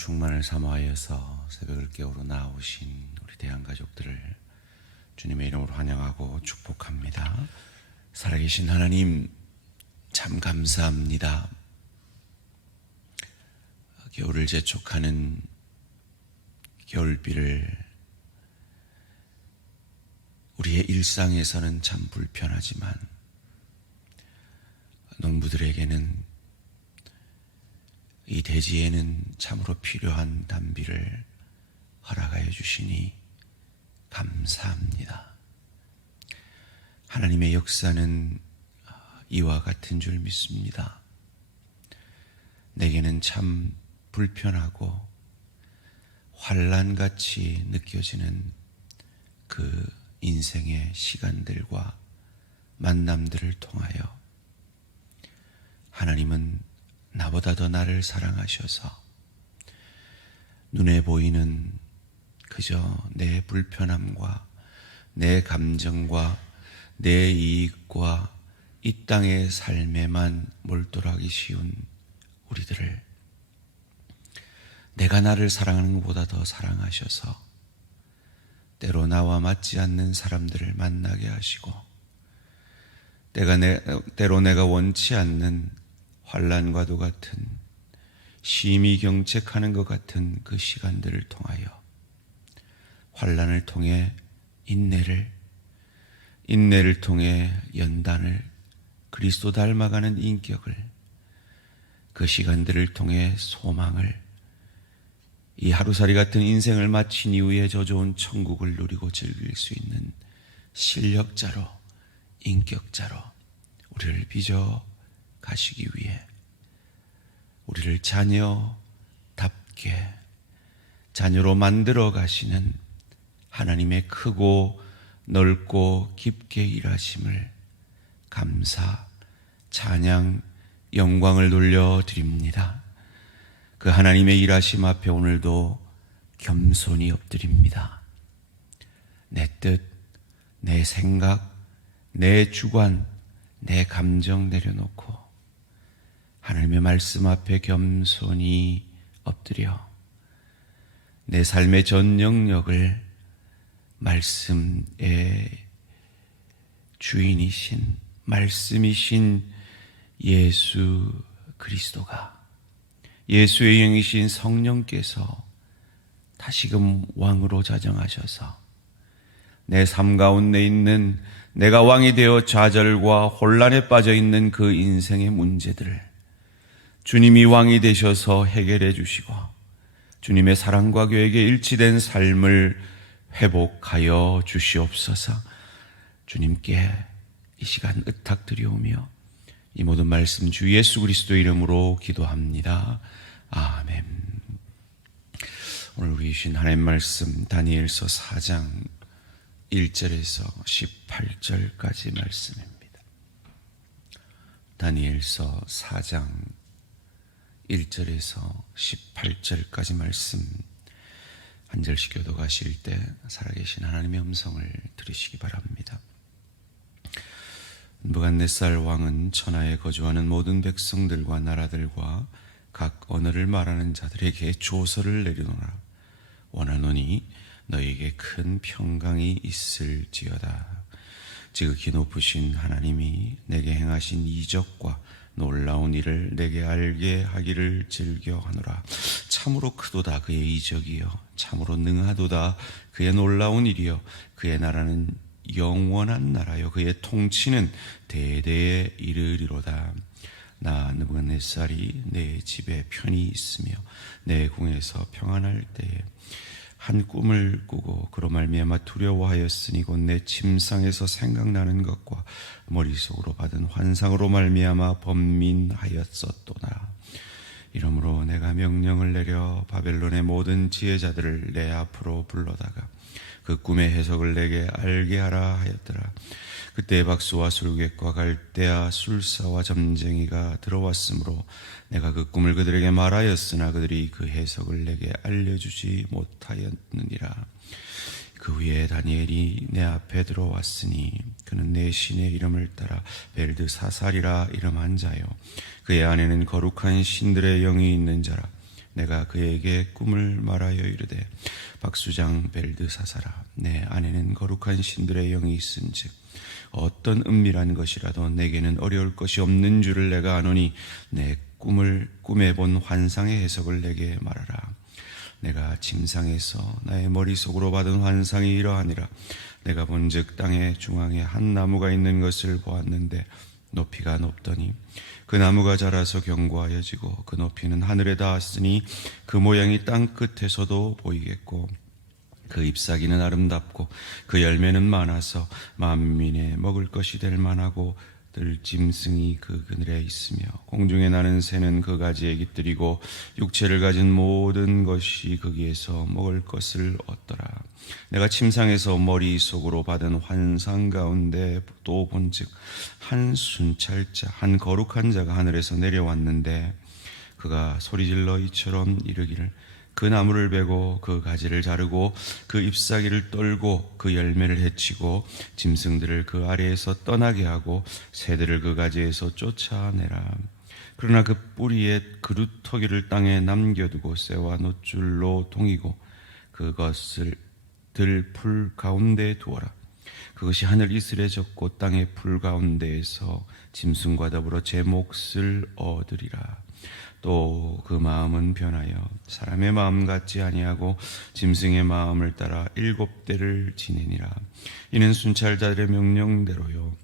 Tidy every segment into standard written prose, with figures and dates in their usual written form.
충만을 사모하여서 새벽을 깨우러 나오신 우리 대한가족들을 주님의 이름으로 환영하고 축복합니다. 살아계신 하나님, 참 감사합니다. 겨울을 재촉하는 겨울비를 우리의 일상에서는 참 불편하지만 농부들에게는 이 대지에는 참으로 필요한 단비를 허락하여 주시니 감사합니다. 하나님의 역사는 이와 같은 줄 믿습니다. 내게는 참 불편하고 환난같이 느껴지는 그 인생의 시간들과 만남들을 통하여 하나님은 나보다 더 나를 사랑하셔서 눈에 보이는 그저 내 불편함과 내 감정과 내 이익과 이 땅의 삶에만 몰두하기 쉬운 우리들을 내가 나를 사랑하는 것보다 더 사랑하셔서 때로 나와 맞지 않는 사람들을 만나게 하시고 때로 내가 원치 않는 환난과도 같은 심히 경책하는 것 같은 그 시간들을 통하여 환난을 통해 인내를 통해 연단을 그리스도 닮아가는 인격을 그 시간들을 통해 소망을 이 하루살이 같은 인생을 마친 이후에 저 좋은 천국을 누리고 즐길 수 있는 실력자로 인격자로 우리를 빚어 가시기 위해 우리를 자녀답게 자녀로 만들어 가시는 하나님의 크고 넓고 깊게 일하심을 감사, 찬양, 영광을 돌려드립니다. 그 하나님의 일하심 앞에 오늘도 겸손히 엎드립니다. 내 뜻, 내 생각, 내 주관, 내 감정 내려놓고 하나님의 말씀 앞에 겸손히 엎드려 내 삶의 전 영역을 말씀의 주인이신 말씀이신 예수 그리스도가 예수의 영이신 성령께서 다시금 왕으로 자정하셔서 내 삶 가운데 있는 내가 왕이 되어 좌절과 혼란에 빠져 있는 그 인생의 문제들을 주님이 왕이 되셔서 해결해 주시고 주님의 사랑과 계획에 일치된 삶을 회복하여 주시옵소서. 주님께 이 시간 의탁드리오며 이 모든 말씀 주 예수 그리스도 이름으로 기도합니다. 아멘. 오늘 우리 주신 하나님 말씀 다니엘서 4장 1절에서 18절까지 말씀입니다. 다니엘서 4장 1절에서 18절까지 말씀 한 절씩 교독하실 때 살아계신 하나님의 음성을 들으시기 바랍니다. 느부갓네살 왕은 천하에 거주하는 모든 백성들과 나라들과 각 언어를 말하는 자들에게 조서를 내려놓으라. 원하노니 너희에게 큰 평강이 있을지어다. 지극히 높으신 하나님이 내게 행하신 이적과 놀라운 일을 내게 알게 하기를 즐겨하노라. 참으로 크도다 그의 이적이요 참으로 능하도다 그의 놀라운 일이요 그의 나라는 영원한 나라요 그의 통치는 대대에 이르리로다. 나 느부갓네살이 내 집에 편히 있으며 내 궁에서 평안할 때에 한 꿈을 꾸고 그로 말미암아 두려워하였으니 곧 내 침상에서 생각나는 것과 머릿속으로 받은 환상으로 말미암아 번민하였었도다. 이러므로 내가 명령을 내려 바벨론의 모든 지혜자들을 내 앞으로 불러다가 그 꿈의 해석을 내게 알게 하라 하였더라. 그때 박수와 술객과 갈대아 술사와 점쟁이가 들어왔으므로 내가 그 꿈을 그들에게 말하였으나 그들이 그 해석을 내게 알려주지 못하였느니라. 그 후에 다니엘이 내 앞에 들어왔으니 그는 내 신의 이름을 따라 벨드사살이라 이름한 자요 그의 안에는 거룩한 신들의 영이 있는 자라. 내가 그에게 꿈을 말하여 이르되 박수장 벨드사사라, 내 안에는 거룩한 신들의 영이 있은즉 어떤 은밀한 것이라도 내게는 어려울 것이 없는 줄을 내가 아노니 내 꿈에 본 환상의 해석을 내게 말하라. 내가 침상에서 나의 머릿속으로 받은 환상이 이러하니라. 내가 본즉 땅의 중앙에 한 나무가 있는 것을 보았는데 높이가 높더니 그 나무가 자라서 견고하여지고 그 높이는 하늘에 닿았으니 그 모양이 땅 끝에서도 보이겠고 그 잎사귀는 아름답고 그 열매는 많아서 만민의 먹을 것이 될 만하고 들짐승이 그 그늘에 있으며 공중에 나는 새는 그 가지에 깃들이고 육체를 가진 모든 것이 거기에서 먹을 것을 얻더라. 내가 침상에서 머릿속으로 받은 환상 가운데 또 본즉 한 순찰자 한 거룩한 자가 하늘에서 내려왔는데 그가 소리질러 이처럼 이르기를 그 나무를 베고 그 가지를 자르고 그 잎사귀를 떨고 그 열매를 해치고 짐승들을 그 아래에서 떠나게 하고 새들을 그 가지에서 쫓아내라. 그러나 그 뿌리에 그루터기를 땅에 남겨두고 새와 놋줄로 동이고 그것을 들풀 가운데에 두어라. 그것이 하늘 이슬에 젖고 땅의 풀 가운데에서 짐승과 더불어 제 몫을 얻으리라. 또 그 마음은 변하여 사람의 마음 같지 아니하고 짐승의 마음을 따라 7대를 지내니라. 이는 순찰자들의 명령대로요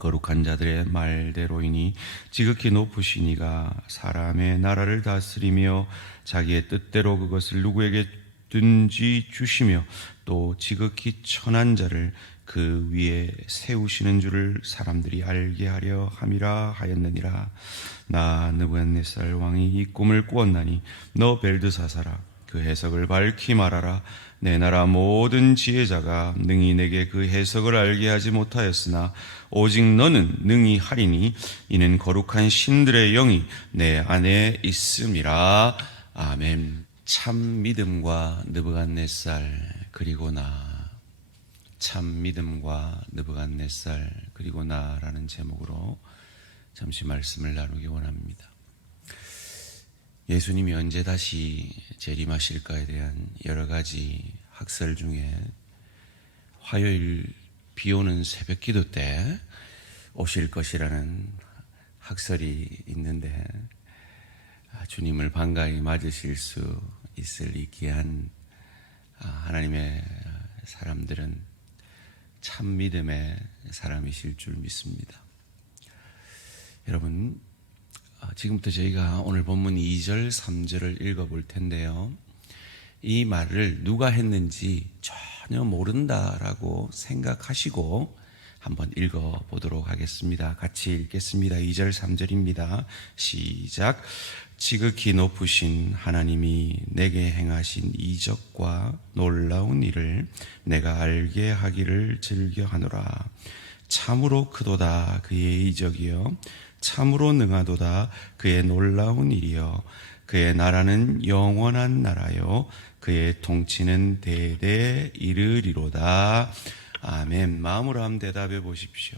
거룩한 자들의 말대로이니 지극히 높으신 이가 사람의 나라를 다스리며 자기의 뜻대로 그것을 누구에게든지 주시며 또 지극히 천한 자를 그 위에 세우시는 줄을 사람들이 알게 하려 함이라 하였느니라. 나 느부갓네살 왕이 이 꿈을 꾸었나니 너 벨드사사라, 그 해석을 밝히 말하라. 내 나라 모든 지혜자가 능히 내게 그 해석을 알게 하지 못하였으나 오직 너는 능히 하리니 이는 거룩한 신들의 영이 내 안에 있음이라. 아멘. 참 믿음과 느부갓네살 그리고 나. 참 믿음과 느부갓네살 그리고 나라는 제목으로 잠시 말씀을 나누기 원합니다. 예수님이 언제 다시 재림하실까에 대한 여러 가지 학설 중에 화요일 비 오는 새벽 기도 때 오실 것이라는 학설이 있는데 주님을 반가이 맞으실 수 있을 이 귀한 하나님의 사람들은 참 믿음의 사람이실 줄 믿습니다. 여러분, 지금부터 저희가 오늘 본문 2절, 3절을 읽어볼 텐데요. 이 말을 누가 했는지 전혀 모른다라고 생각하시고 한번 읽어보도록 하겠습니다. 같이 읽겠습니다. 2절, 3절입니다. 시작. 지극히 높으신 하나님이 내게 행하신 이적과 놀라운 일을 내가 알게 하기를 즐겨하노라. 참으로 크도다 그의 이적이요 참으로 능하도다 그의 놀라운 일이요 그의 나라는 영원한 나라요 그의 통치는 대대 이르리로다. 아멘. 마음으로 한번 대답해 보십시오.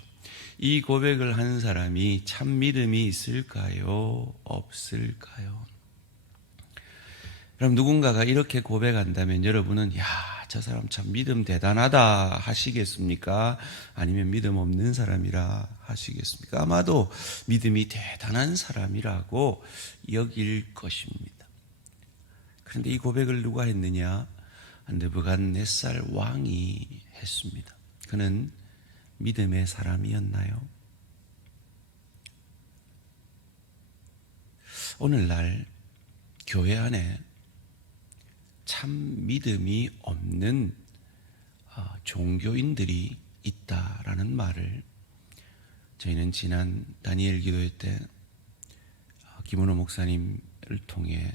이 고백을 한 사람이 참 믿음이 있을까요? 없을까요? 그럼 누군가가 이렇게 고백한다면 여러분은 저 사람 참 믿음 대단하다 하시겠습니까? 아니면 믿음 없는 사람이라 하시겠습니까? 아마도 믿음이 대단한 사람이라고 여길 것입니다. 그런데 이 고백을 누가 했느냐? 느부갓네살 왕이 했습니다. 그는 믿음의 사람이었나요? 오늘날 교회 안에 참 믿음이 없는 종교인들이 있다라는 말을 저희는 지난 다니엘 기도회 때 김은호 목사님을 통해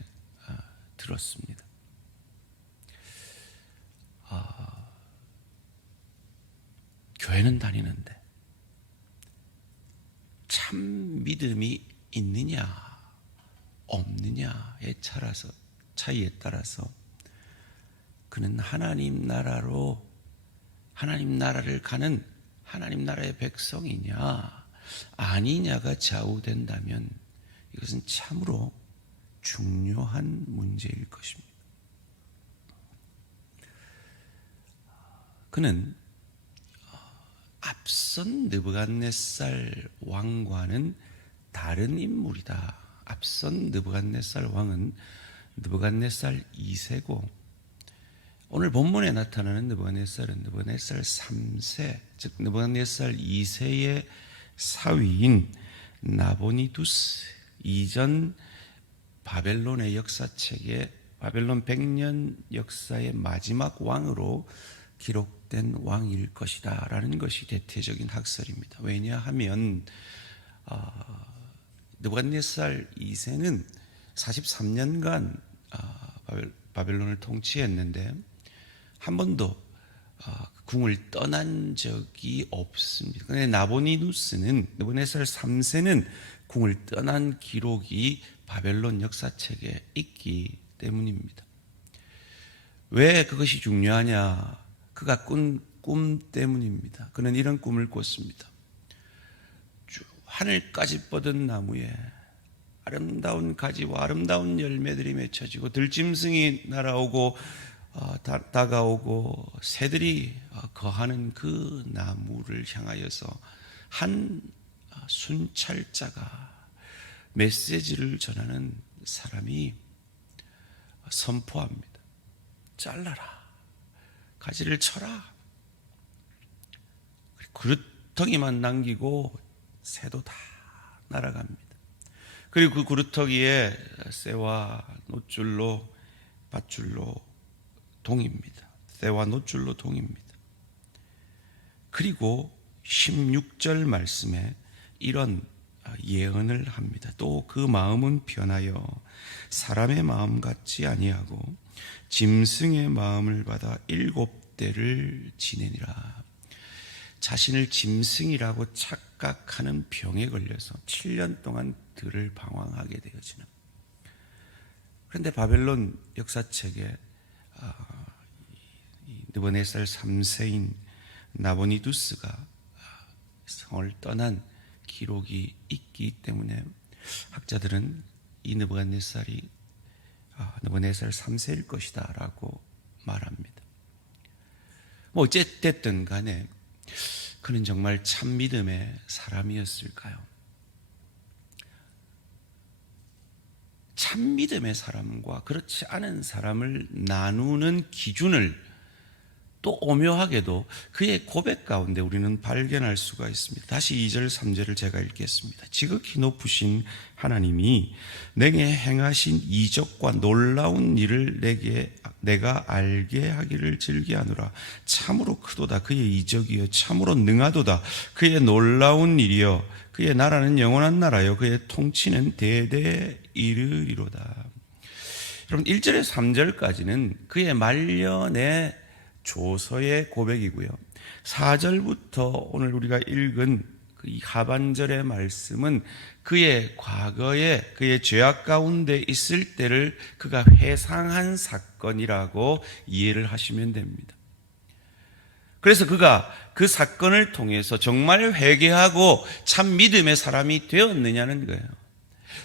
들었습니다. 교회는 다니는데 참 믿음이 있느냐 없느냐에 차이에 따라서 그는 하나님 나라를 가는 하나님 나라의 백성이냐 아니냐가 좌우된다면 이것은 참으로 중요한 문제일 것입니다. 그는 앞선 느부갓네살 왕과는 다른 인물이다. 앞선 느부갓네살 왕은 느부갓네살 2세고 오늘 본문에 나타나는 느부갓네살은 느부갓네살 3세, 즉 느부갓네살 2세의 사위인 나보니두스, 이전 바벨론의 역사책에 바벨론 100년 역사의 마지막 왕으로 기록된 왕일 것이다 라는 것이 대체적인 학설입니다. 왜냐하면 느부갓네살 2세는 43년간 바벨론을 통치했는데 한 번도 궁을 떠난 적이 없습니다. 그런데 나보니두스는, 느부갓네살 3세는 궁을 떠난 기록이 바벨론 역사책에 있기 때문입니다. 왜 그것이 중요하냐? 그가 꾼 꿈 때문입니다. 그는 이런 꿈을 꿨습니다. 하늘까지 뻗은 나무에 아름다운 가지와 아름다운 열매들이 맺혀지고 들짐승이 날아오고 다가오고 새들이 거하는 그 나무를 향하여서 한 순찰자가 메시지를 전하는 사람이 선포합니다. 잘라라. 가지를 쳐라. 그루터기만 남기고 새도 다 날아갑니다. 그리고 그 그루터기에 새와 노줄로 밧줄로 동입니다. 새와 노줄로 동입니다. 그리고 16절 말씀에 이런 예언을 합니다. 또 그 마음은 변하여 사람의 마음 같지 아니하고 짐승의 마음을 받아 7대를 지내니라. 자신을 짐승이라고 착각하는 병에 걸려서 7년 동안 들을 방황하게 되어지는. 그런데 바벨론 역사책에 느부갓네살 3세인 나보니두스가 성을 떠난 기록이 있기 때문에 학자들은 이 느부갓네살이 느부갓네살 3세일 것이다 라고 말합니다. 어쨌든 간에 그는 정말 참 믿음의 사람이었을까요? 참 믿음의 사람과 그렇지 않은 사람을 나누는 기준을 또 오묘하게도 그의 고백 가운데 우리는 발견할 수가 있습니다. 다시 2절 3절을 제가 읽겠습니다. 지극히 높으신 하나님이 내게 행하신 이적과 놀라운 일을 내가 알게 하기를 즐겨하노라. 참으로 크도다 그의 이적이여 참으로 능하도다 그의 놀라운 일이여 그의 나라는 영원한 나라여 그의 통치는 대대에 이르리로다. 여러분 1절에서 3절까지는 그의 말년의 조서의 고백이고요. 4절부터 오늘 우리가 읽은 그 하반절의 말씀은 그의 과거에 그의 죄악 가운데 있을 때를 그가 회상한 사건이라고 이해를 하시면 됩니다. 그래서 그가 그 사건을 통해서 정말 회개하고 참 믿음의 사람이 되었느냐는 거예요.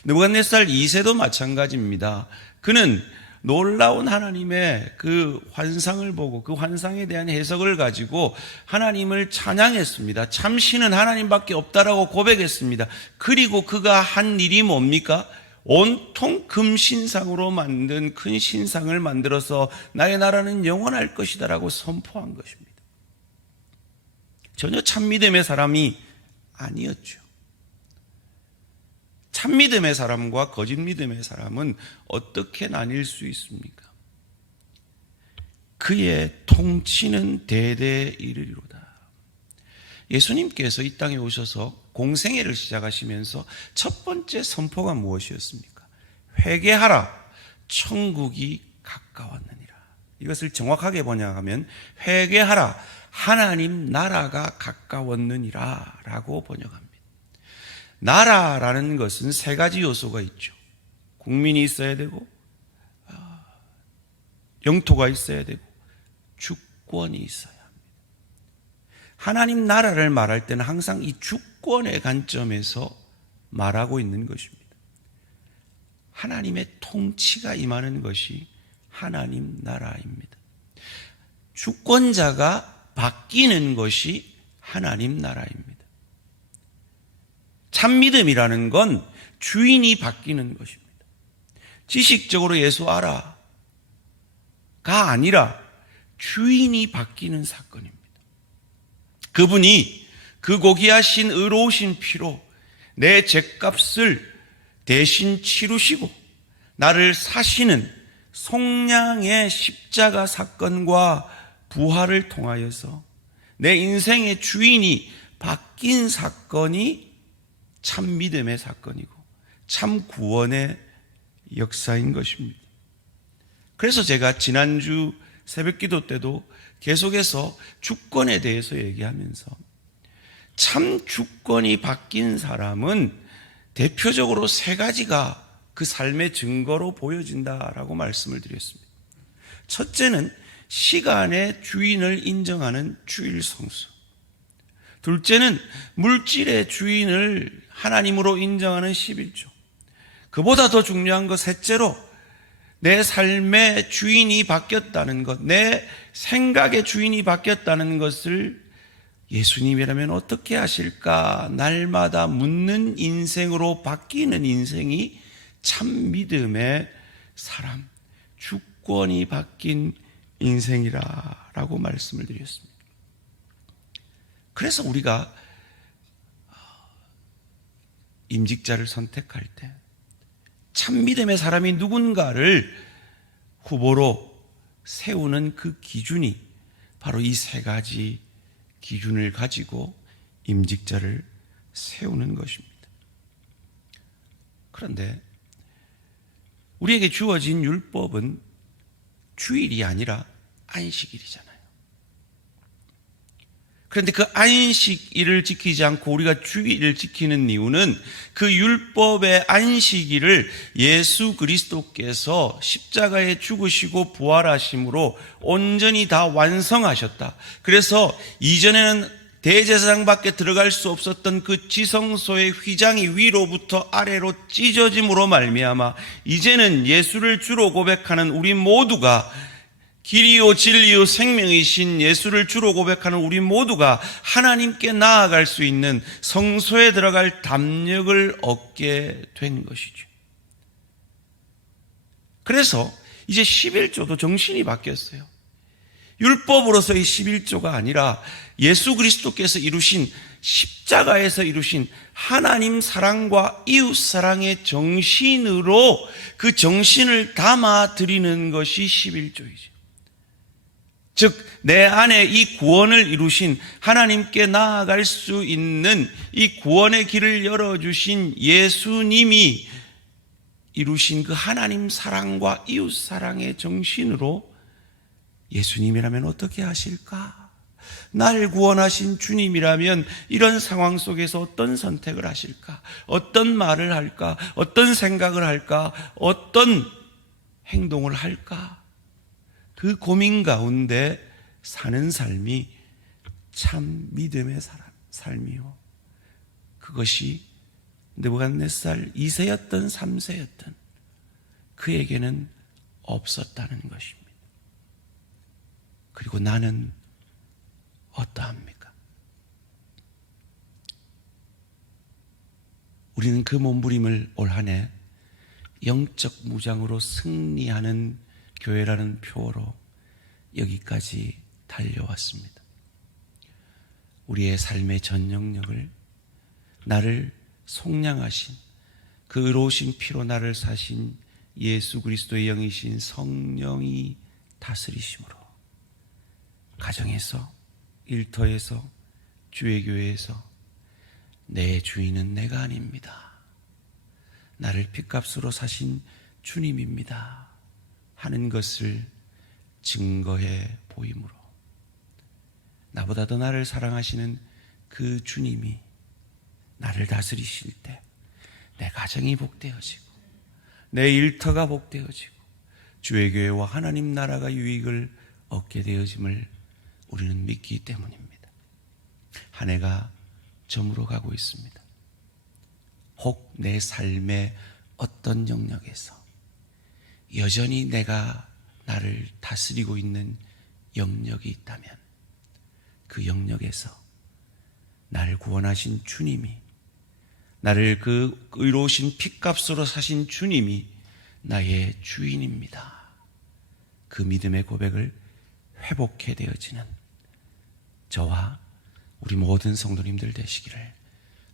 느부갓네살 2세도 마찬가지입니다. 그는 놀라운 하나님의 그 환상을 보고 그 환상에 대한 해석을 가지고 하나님을 찬양했습니다. 참 신은 하나님밖에 없다라고 고백했습니다. 그리고 그가 한 일이 뭡니까? 온통 금신상으로 만든 큰 신상을 만들어서 나의 나라는 영원할 것이다라고 선포한 것입니다. 전혀 참 믿음의 사람이 아니었죠. 참 믿음의 사람과 거짓 믿음의 사람은 어떻게 나뉠 수 있습니까? 그의 통치는 대대에 이르리로다. 예수님께서 이 땅에 오셔서 공생애를 시작하시면서 첫 번째 선포가 무엇이었습니까? 회개하라, 천국이 가까웠느니라. 이것을 정확하게 번역하면 회개하라, 하나님 나라가 가까웠느니라 라고 번역합니다. 나라라는 것은 세 가지 요소가 있죠. 국민이 있어야 되고 영토가 있어야 되고 주권이 있어야 합니다. 하나님 나라를 말할 때는 항상 이 주권의 관점에서 말하고 있는 것입니다. 하나님의 통치가 임하는 것이 하나님 나라입니다. 주권자가 바뀌는 것이 하나님 나라입니다. 참 믿음이라는 건 주인이 바뀌는 것입니다. 지식적으로 예수 알아가 아니라 주인이 바뀌는 사건입니다. 그분이 그 고귀하신 의로우신 피로 내 죄값을 대신 치르시고 나를 사시는 속량의 십자가 사건과 부활을 통하여서 내 인생의 주인이 바뀐 사건이 참 믿음의 사건이고 참 구원의 역사인 것입니다. 그래서 제가 지난주 새벽기도 때도 계속해서 주권에 대해서 얘기하면서 참 주권이 바뀐 사람은 대표적으로 세 가지가 그 삶의 증거로 보여진다라고 말씀을 드렸습니다. 첫째는 시간의 주인을 인정하는 주일 성수. 둘째는 물질의 주인을 하나님으로 인정하는 11조. 그보다 더 중요한 것 셋째로 내 삶의 주인이 바뀌었다는 것, 내 생각의 주인이 바뀌었다는 것을 예수님이라면 어떻게 하실까 날마다 묻는 인생으로 바뀌는 인생이 참 믿음의 사람, 주권이 바뀐 인생이라고 말씀을 드렸습니다. 그래서 우리가 임직자를 선택할 때 참 믿음의 사람이 누군가를 후보로 세우는 그 기준이 바로 이 세 가지 기준을 가지고 임직자를 세우는 것입니다. 그런데 우리에게 주어진 율법은 주일이 아니라 안식일이잖아요. 그런데 그 안식일을 지키지 않고 우리가 주일을 지키는 이유는 그 율법의 안식일을 예수 그리스도께서 십자가에 죽으시고 부활하심으로 온전히 다 완성하셨다. 그래서 이전에는 대제사장 밖에 들어갈 수 없었던 그 지성소의 휘장이 위로부터 아래로 찢어짐으로 말미암아 이제는 예수를 주로 고백하는 우리 모두가 길이요 진리요 생명이신 예수를 주로 고백하는 우리 모두가 하나님께 나아갈 수 있는 성소에 들어갈 담력을 얻게 된 것이죠. 그래서 이제 11조도 정신이 바뀌었어요. 율법으로서의 11조가 아니라 예수 그리스도께서 이루신 십자가에서 이루신 하나님 사랑과 이웃 사랑의 정신으로 그 정신을 담아 드리는 것이 11조이죠. 즉 내 안에 이 구원을 이루신 하나님께 나아갈 수 있는 이 구원의 길을 열어주신 예수님이 이루신 그 하나님 사랑과 이웃 사랑의 정신으로 예수님이라면 어떻게 하실까? 날 구원하신 주님이라면 이런 상황 속에서 어떤 선택을 하실까? 어떤 말을 할까? 어떤 생각을 할까? 어떤 행동을 할까? 그 고민 가운데 사는 삶이 참 믿음의 삶이요. 그것이 느부갓네살 2세였던 3세였던 그에게는 없었다는 것입니다. 그리고 나는 어떠합니까? 우리는 그 몸부림을 올 한 해 영적 무장으로 승리하는 교회라는 표어로 여기까지 달려왔습니다. 우리의 삶의 전 영역을 나를 속량하신 그 의로우신 피로 나를 사신 예수 그리스도의 영이신 성령이 다스리심으로 가정에서, 일터에서, 주의 교회에서 내 주인은 내가 아닙니다. 나를 핏값으로 사신 주님입니다 하는 것을 증거해 보이므로 나보다 더 나를 사랑하시는 그 주님이 나를 다스리실 때 내 가정이 복되어지고 내 일터가 복되어지고 주의 교회와 하나님 나라가 유익을 얻게 되어짐을 우리는 믿기 때문입니다. 한 해가 저물어 가고 있습니다. 혹 내 삶에 어떤 영역에서 여전히 내가 나를 다스리고 있는 영역이 있다면 그 영역에서 나를 구원하신 주님이, 나를 그 의로우신 핏값으로 사신 주님이 나의 주인입니다. 그 믿음의 고백을 회복해 되어지는 저와 우리 모든 성도님들 되시기를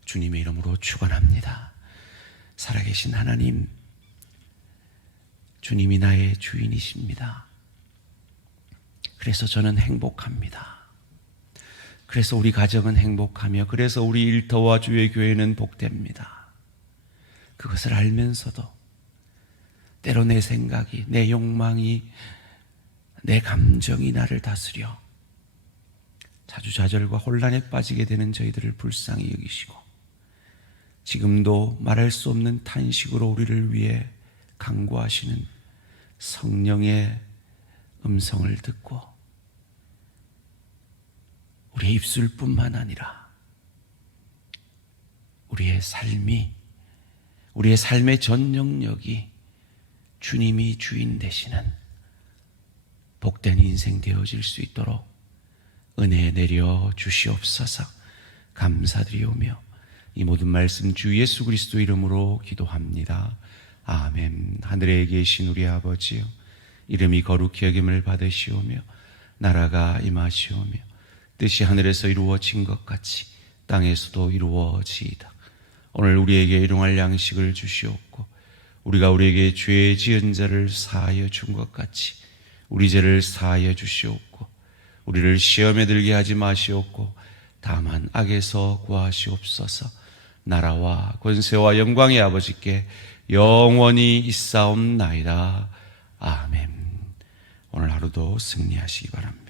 주님의 이름으로 축원합니다. 살아계신 하나님, 주님이 나의 주인이십니다. 그래서 저는 행복합니다. 그래서 우리 가정은 행복하며, 그래서 우리 일터와 주의 교회는 복됩니다. 그것을 알면서도 때로 내 생각이, 내 욕망이, 내 감정이 나를 다스려 자주자절과 혼란에 빠지게 되는 저희들을 불쌍히 여기시고, 지금도 말할 수 없는 탄식으로 우리를 위해 간구하시는 성령의 음성을 듣고 우리의 입술뿐만 아니라 우리의 삶의 전 영역이 주님이 주인 되시는 복된 인생 되어질 수 있도록 은혜 내려 주시옵소서. 감사드리오며 이 모든 말씀 주 예수 그리스도 이름으로 기도합니다. 아멘. 하늘에 계신 우리 아버지요, 이름이 거룩히 여김을 받으시오며 나라가 임하시오며 뜻이 하늘에서 이루어진 것 같이 땅에서도 이루어지이다. 오늘 우리에게 일용할 양식을 주시옵고, 우리가 우리에게 죄 지은 자를 사하여 준 것 같이 우리 죄를 사하여 주시옵고, 우리를 시험에 들게 하지 마시옵고 다만 악에서 구하시옵소서. 나라와 권세와 영광의 아버지께 영원히 있사옵나이다. 아멘. 오늘 하루도 승리하시기 바랍니다.